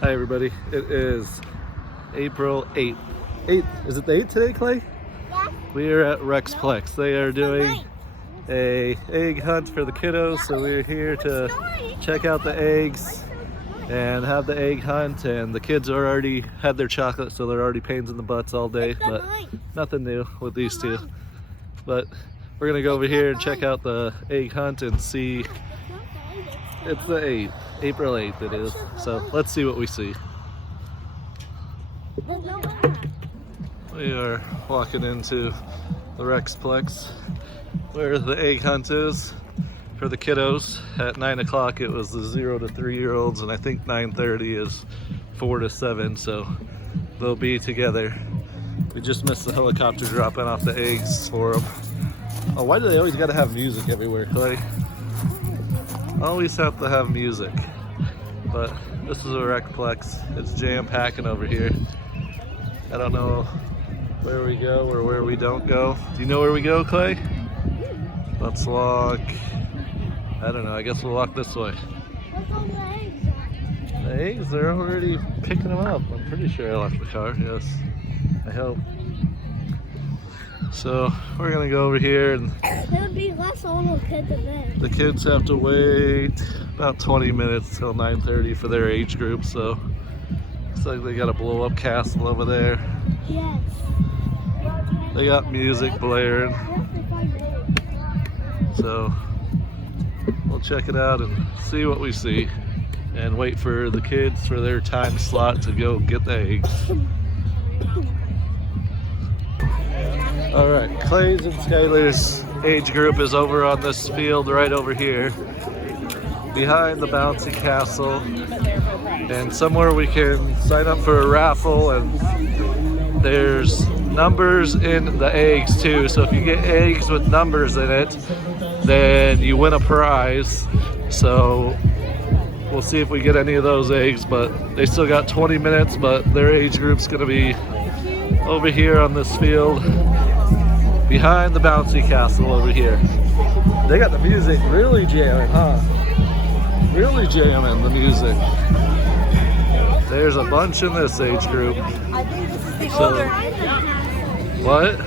Hi everybody, it is April 8th. 8th, is it the 8th today, Clay? Yeah. We are at Rec Plex. They are doing a egg hunt for the kiddos, so we're here to check out the eggs and have the egg hunt. And the kids are already had their chocolate, so they're already pains in the butts all day, but nothing new with these two. But we're gonna go over here and check out the egg hunt and see. It's the 8th, April 8th it is. So let's see what we see. We are walking into the Rec Plex where the egg hunt is for the kiddos. At 9 o'clock it was the 0 to 3-year-olds, and I think 9:30 is 4 to 7, so they'll be together. We just missed the helicopter dropping off the eggs for them. Oh, why do they always gotta have music everywhere, Clay? Always have to have music. But this is a Rec Plex. It's jam-packing over here. I don't know where we go or where we don't go. Do you know where we go, Clay? Let's walk. I don't know. I guess we'll walk this way. The eggs, they're already picking them up. I'm pretty sure I left the car. Yes, I hope. So we're gonna go over here, and there would be less little kids in there. the kids have to wait about 20 minutes till 9:30 for their age group. So looks like they got a blow-up castle over there. Yes. They got music blaring. So we'll check it out and see what we see, and wait for the kids for their time slot to go get the eggs. All right, Clay's and Skylar's age group is over on this field right over here, behind the bouncy castle, and somewhere we can sign up for a raffle, and there's numbers in the eggs too. So if you get eggs with numbers in it, then you win a prize. So we'll see if we get any of those eggs, but they still got 20 minutes, but their age group's gonna be over here on this field, behind the bouncy castle over here. They got the music really jamming, huh? Really jamming the music. There's a bunch in this age group. So, what?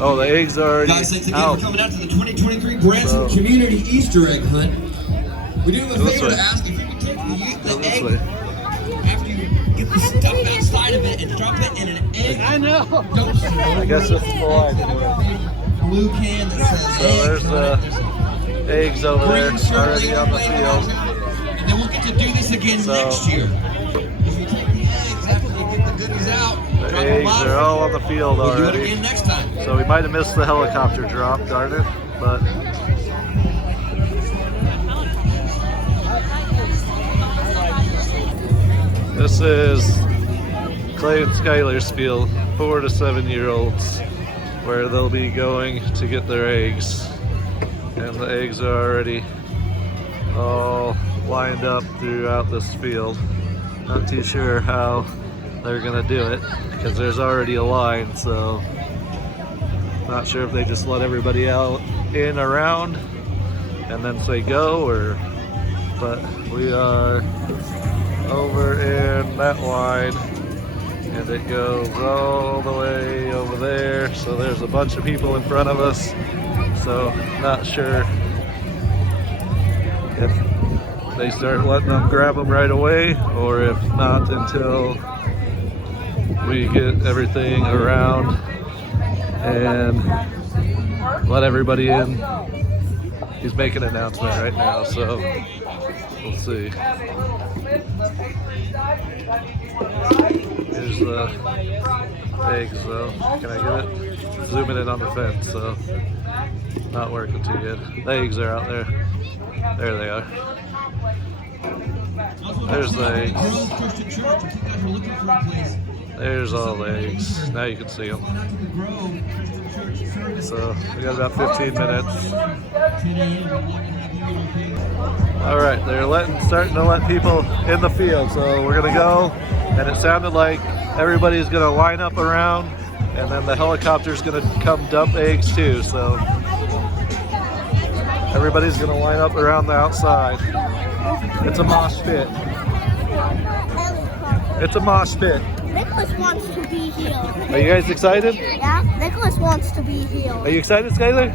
Oh, the eggs are already Guys, thanks again out. for coming out to the 2023 Branson Community Easter Egg Hunt. We do have a favor to ask if you can take the egg after you get the stuff outside of it and drop it in an egg. I know. Dumpster. I guess this is the line. Blue can that says So there's the eggs over there already on the field. And then we'll get to do this again next year. If you take the eggs after you get the goodies out, The eggs are all on the field we'll do it already. again next time. So we might have missed the helicopter drop, darn it. But this is Clay and Skylar's field, 4 to 7-year-olds, where they'll be going to get their eggs. And the eggs are already all lined up throughout this field. Not too sure how they're gonna do it, because there's already a line, so not sure if they just let everybody out in around and then say go, or, but we are over in that line, and it goes all the way over there. So there's a bunch of people in front of us, so not sure if they start letting them grab them right away, or if not until we get everything around and let everybody in. He's making an announcement right now, so we'll see. Here's the eggs though. Can I get it? Zooming in on the fence, so not working too good. The eggs are out there. There they are. There's the eggs. There's all the eggs. Now you can see them. So we got about 15 minutes. All right, they're starting to let people in the field. So we're gonna go, and it sounded like everybody's gonna line up around, and then the helicopter's gonna come dump eggs too. So everybody's gonna line up around the outside. It's a mosh pit. It's a mosh pit. Nicholas wants to be here. Are you guys excited? Yeah, Nicholas wants to be here. Are you excited, Skylar?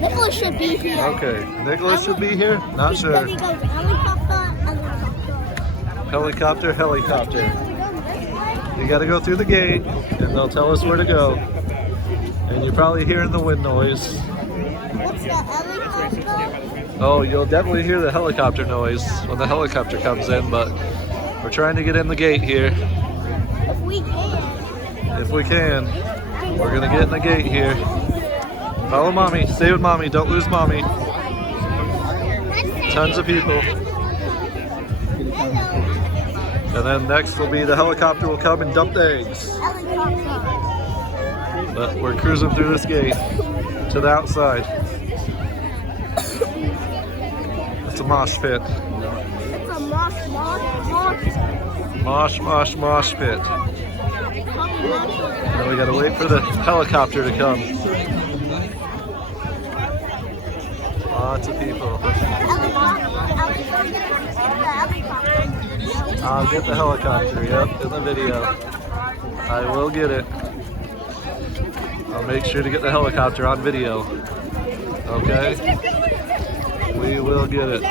Nicholas should be here. Okay, Nicholas should be here? Not He sure. said he goes helicopter. Helicopter. You gotta go through the gate and they'll tell us where to go. And you're probably hearing the wind noise. What's the helicopter? Oh, you'll definitely hear the helicopter noise when the helicopter comes in, but we're trying to get in the gate here. If we can. If we can, we're gonna get in the gate here. Follow mommy, stay with mommy, don't lose mommy. Tons of people. And then next will be the helicopter will come and dump the eggs. But we're cruising through this gate to the outside. It's a mosh pit. It's a Mosh pit. And then we gotta wait for the helicopter to come. Lots of people. I'll get the helicopter, yep, in the video. I will get it. I'll make sure to get the helicopter on video. Okay? We will get it.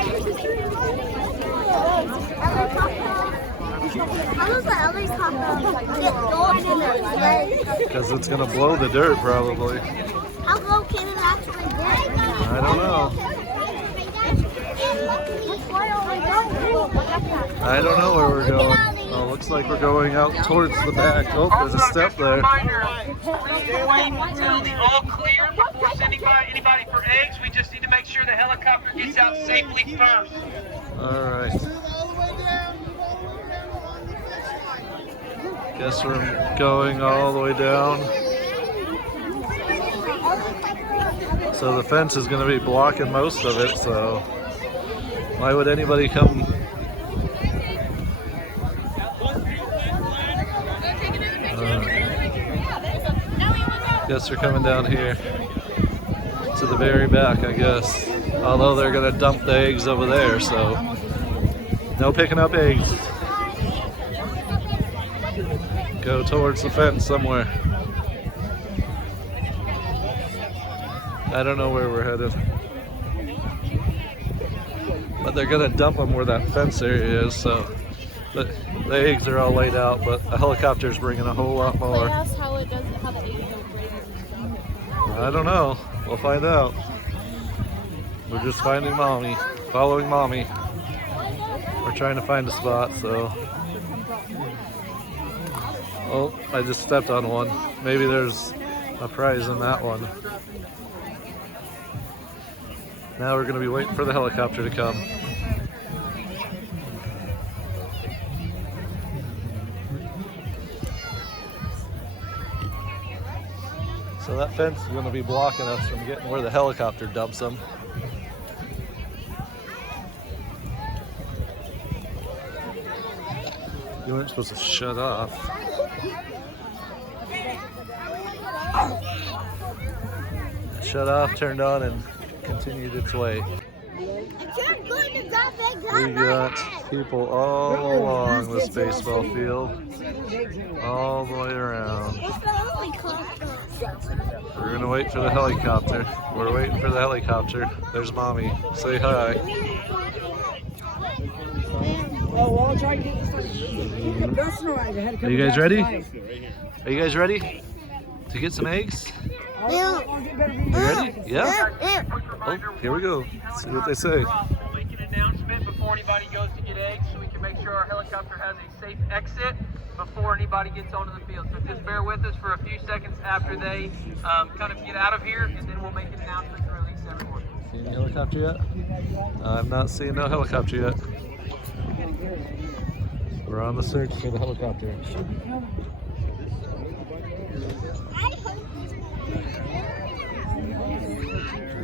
How does the helicopter get lost in their leg? Because it's going to blow the dirt, probably. How low can it actually get? I don't know. I don't know where we're going. Oh, looks like we're going out towards the back. Oh, there's a step there. Please wait until the all clear before sending anybody for eggs. We just need to make sure the helicopter gets out safely first. All right. Guess we're going all the way down. So the fence is going to be blocking most of it, so why would anybody come? Guess they're coming down here to the very back, I guess. Although they're going to dump the eggs over there, so no picking up eggs. Go towards the fence somewhere. I don't know where we're headed. But they're going to dump them where that fence area is, so the eggs are all laid out, but a helicopter's bringing a whole lot more. I don't know. We'll find out. We're just finding mommy, following mommy. We're trying to find a spot, so. Oh, I just stepped on one. Maybe there's a prize in that one. Now we're going to be waiting for the helicopter to come. So that fence is going to be blocking us from getting where the helicopter dumps them. You weren't supposed to shut off. Shut off, turned on, and continued its way. We got people all along this baseball field, all the way around. We're gonna wait for the helicopter. We're waiting for the helicopter. There's mommy. Say hi. Are you guys ready? Are you guys ready to get some eggs? You ready? Yeah? Oh, here we go. Let's see what they say. We'll make an announcement before anybody goes to get eggs so we can make sure our helicopter has a safe exit before anybody gets onto the field. So just bear with us for a few seconds after they kind of get out of here, and then we'll make an announcement to release everyone. See any helicopter yet? I'm not seeing no helicopter yet. We're on the search for the helicopter.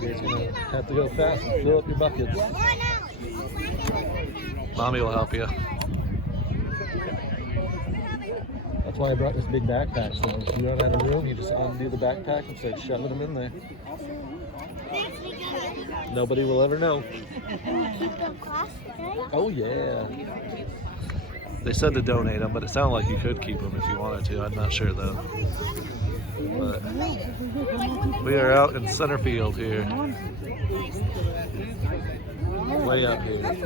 You guys gonna have to go fast and fill up your buckets. Mommy will help you. That's why I brought this big backpack. So if you run out of room, you just undo the backpack and start shoving them in there. Nobody will ever know. Oh yeah. They said to donate them, but it sounded like you could keep them if you wanted to. I'm not sure though. But we are out in center field here. Way up here.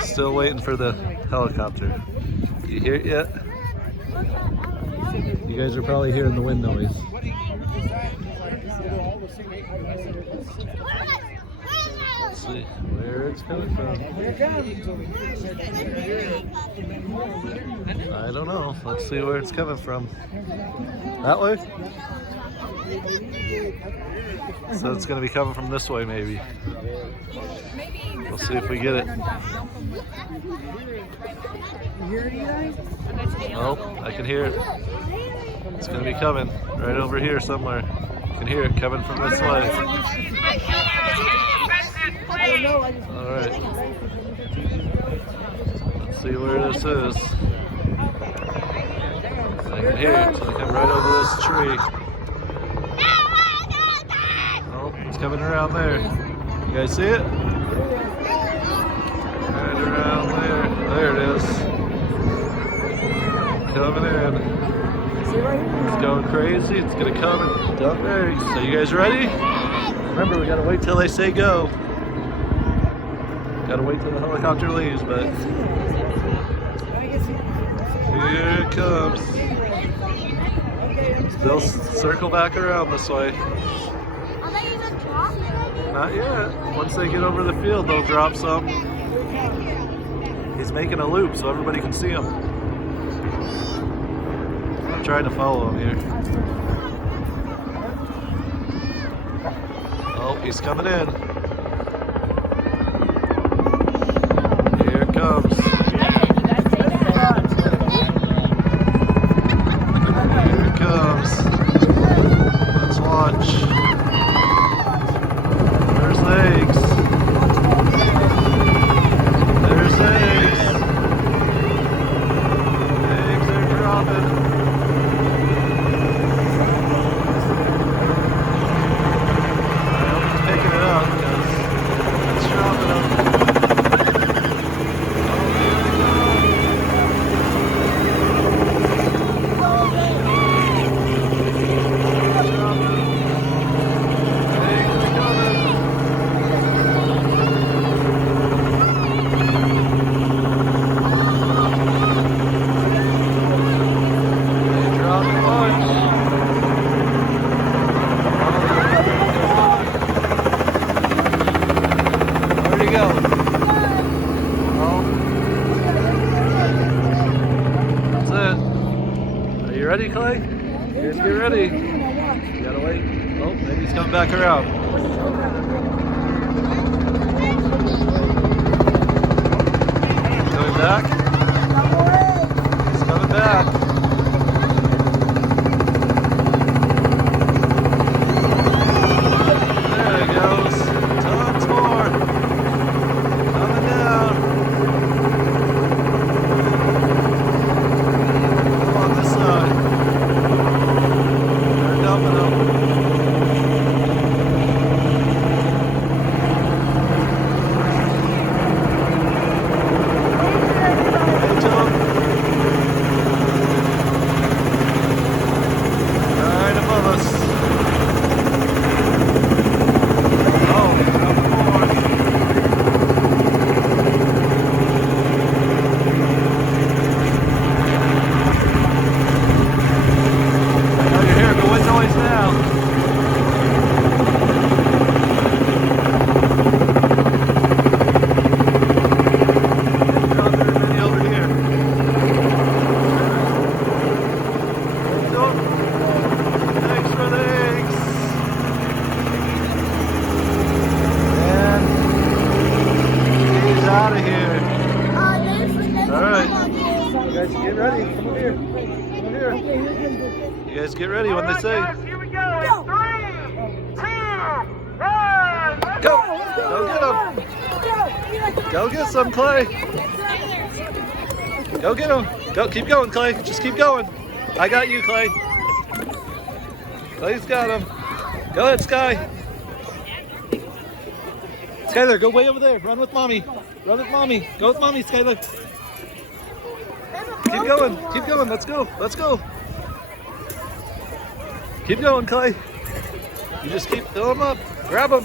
Still waiting for the helicopter. You hear it yet? You guys are probably hearing the wind noise. Let's see where it's coming from. I don't know. Let's see where it's coming from. That way? So it's going to be coming from this way maybe. We'll see if we get it. Oh, I can hear it. It's going to be coming right over here somewhere. You can hear it coming from this way. Alright. Let's see where this is. I can hear it. It's going to come right over this tree. Oh, it's coming around there. You guys see it? Right around there. There it is. Coming in. It's going crazy. It's going to come and dump eggs. So you guys ready? Remember, we got to wait till they say go. Got to wait till the helicopter leaves, but here it comes. They'll circle back around this way. Not yet. Once they get over the field, they'll drop some. He's making a loop so everybody can see him. I'm trying to follow him here. Oh, he's coming in. Here it comes. Here it comes. Let's watch. There's eggs. There's eggs. Eggs are dropping. I hope he's picking it up because it's dropping them. Ready, Clay? Here's get ready. You gotta wait. Oh, maybe he's coming back around. Coming back. He's coming back. There he goes. Tons more. Coming down. On this side. They're dumping them. Hey, Tom. Right above us. Oh, dumping more. Get ready. Come over here. Come over here. You guys get ready when they say. Guys, here we go. In 3, 2, 1. Go. Go get them. Go get some, Clay. Go get them. Go. Keep going, Clay. Just keep going. I got you, Clay. Clay's got him. Go ahead, Sky. Skylar, go way over there. Run with mommy. Run with mommy. Go with mommy, Skylar. Keep going. Keep going. Let's go. Let's go. Keep going, Clay. You just keep filling them up. Grab them.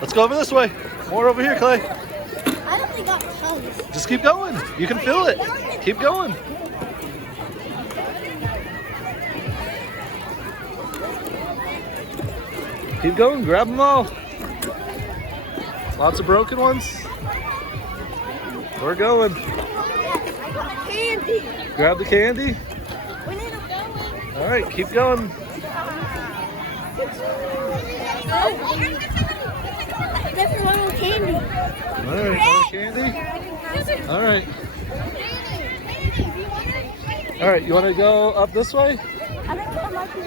Let's go over this way. More over here, Clay. I don't think got tons. Just keep going. You can feel it. Keep going. Keep going. Grab them all. Lots of broken ones. We're going. Candy. Grab the candy. We need to go. All right, keep going. Different little candy. All right, more candy. All right. All right, you want to go up this way? I think I might be.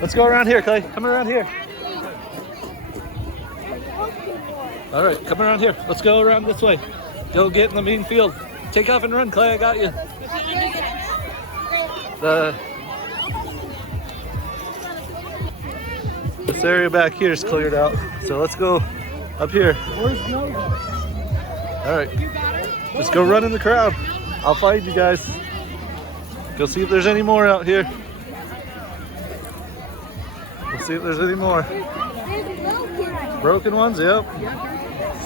Let's go around here, Clay. Come around here. All right, come around here. Let's go around this way. Go get in the main field. Take off and run, Clay. I got you. This area back here is cleared out. So let's go up here. All right. Let's go run in the crowd. I'll find you guys. Go see if there's any more out here. Let's see if there's any more. Broken ones? Yep.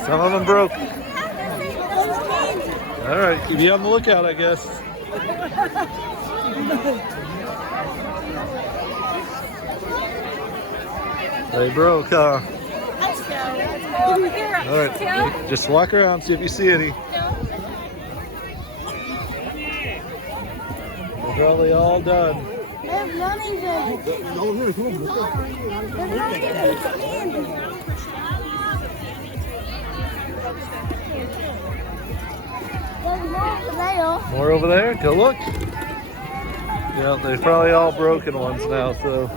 Some of them broke. All right, keep you on the lookout, I guess. They broke, huh? All right, just walk around, see if you see any. They're probably all done. There's none even. There's not even candy. There's more over there. More over there? Go look. Yeah, they're probably all broken ones now, so.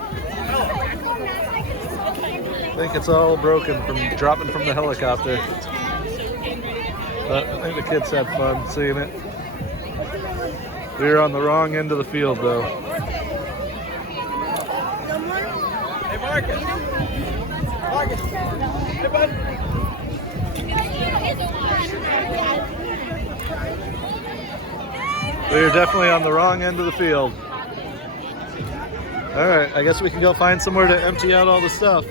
I think it's all broken from dropping from the helicopter. But I think the kids had fun seeing it. We were on the wrong end of the field, though. Hey, Marcus. Marcus. Hey, bud. We were definitely on the wrong end of the field. All right, I guess we can go find somewhere to empty out all the stuff.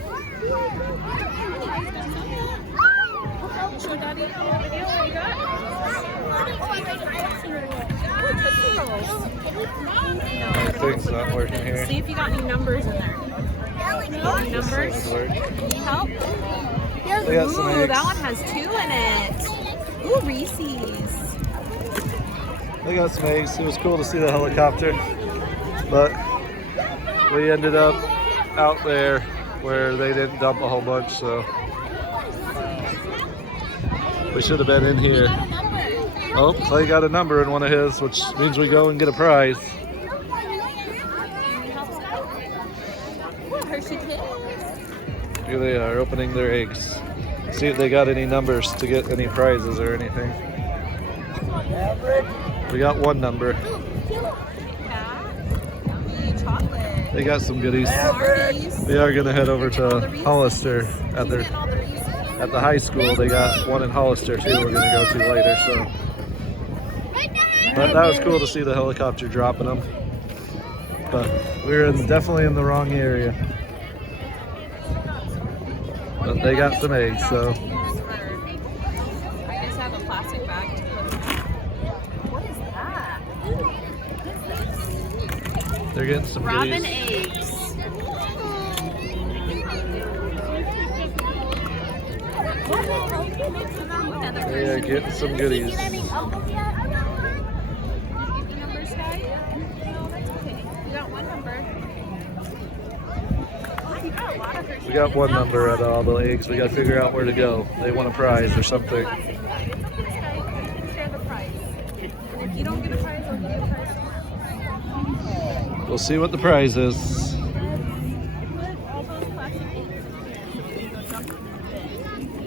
Thing's not working here. See if you got any numbers in there. Any numbers? Can you help? They got some Ooh, eggs. that one has 2 in it. Ooh, Reese's. They got some eggs. It was cool to see the helicopter, but we ended up out there where they didn't dump a whole bunch, so we should have been in here. Oh, Clay got a number in one of his, which means we go and get a prize. Here they are, opening their eggs. See if they got any numbers to get any prizes or anything. We got one number. Chocolate. They got some goodies. Smarties. We are gonna head over to Hollister at the high school. They got one in Hollister too. We're gonna go to later. So, but that was cool to see the helicopter dropping them. But we were definitely in the wrong area. But they got some eggs, so. I just have a plastic bag to put them. What is that? They're getting some Robin goodies. eggs. They are getting some goodies. Give the numbers, guy? No, that's okay. You got one number. You got a lot of her. We got one number at all the eggs. We got to figure out where to go. They want a prize or something. Plastic bag. Share the prize. And if you don't get a prize, I'll give you a prize. We'll see what the prize is.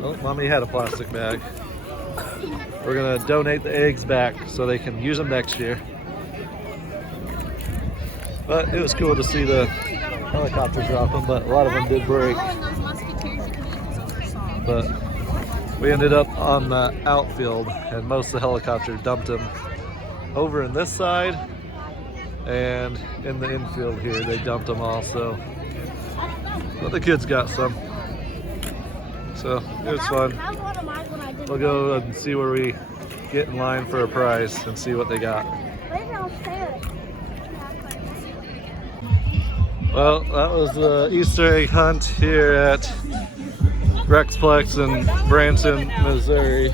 Oh, Mommy had a plastic bag. We're gonna donate the eggs back so they can use them next year. But it was cool to see the helicopter drop them, but a lot of them did break. Oh, and those musketeers you can eat because those are soft. But we ended up on the outfield and most of the helicopter dumped them over in this side, and in the infield here, they dumped them all. So, but the kids got some. So it was fun. We'll go and see where we get in line for a prize and see what they got. Well, that was the Easter egg hunt here at Rec Plex in Branson, Missouri.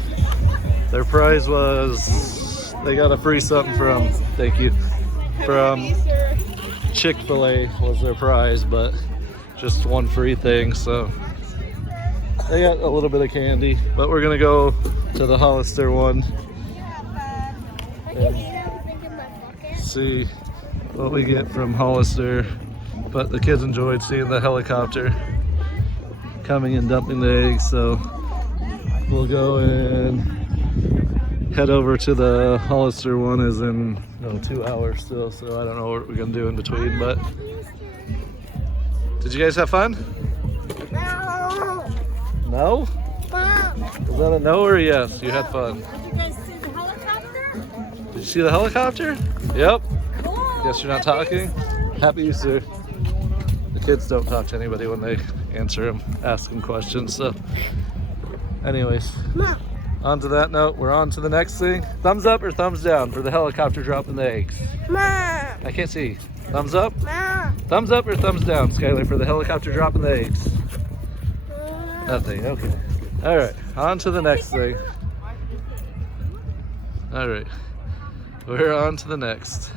Their prize was, they got a free something from, thank you, from Chick-fil-A was their prize, but just one free thing, so they got a little bit of candy. But we're gonna go to the Hollister one and see what we get from Hollister. But the kids enjoyed seeing the helicopter coming and dumping the eggs, so we'll go and head over to the Hollister one. Is in 2 hours still, so I don't know what we're gonna do in between. But did you guys have fun? No? Was that a no or a yes? You had fun. Did you guys see the helicopter? Did you see the helicopter? Yep. Guess you're not talking? Happy Easter. The kids don't talk to anybody when they ask them questions. So anyways, on to that note, we're on to the next thing. Thumbs up or thumbs down for the helicopter dropping the eggs? I can't see. Thumbs up? Thumbs up or thumbs down, Skylar, for the helicopter dropping the eggs? Nothing, okay. All right, on to the next thing. All right, we're on to the next.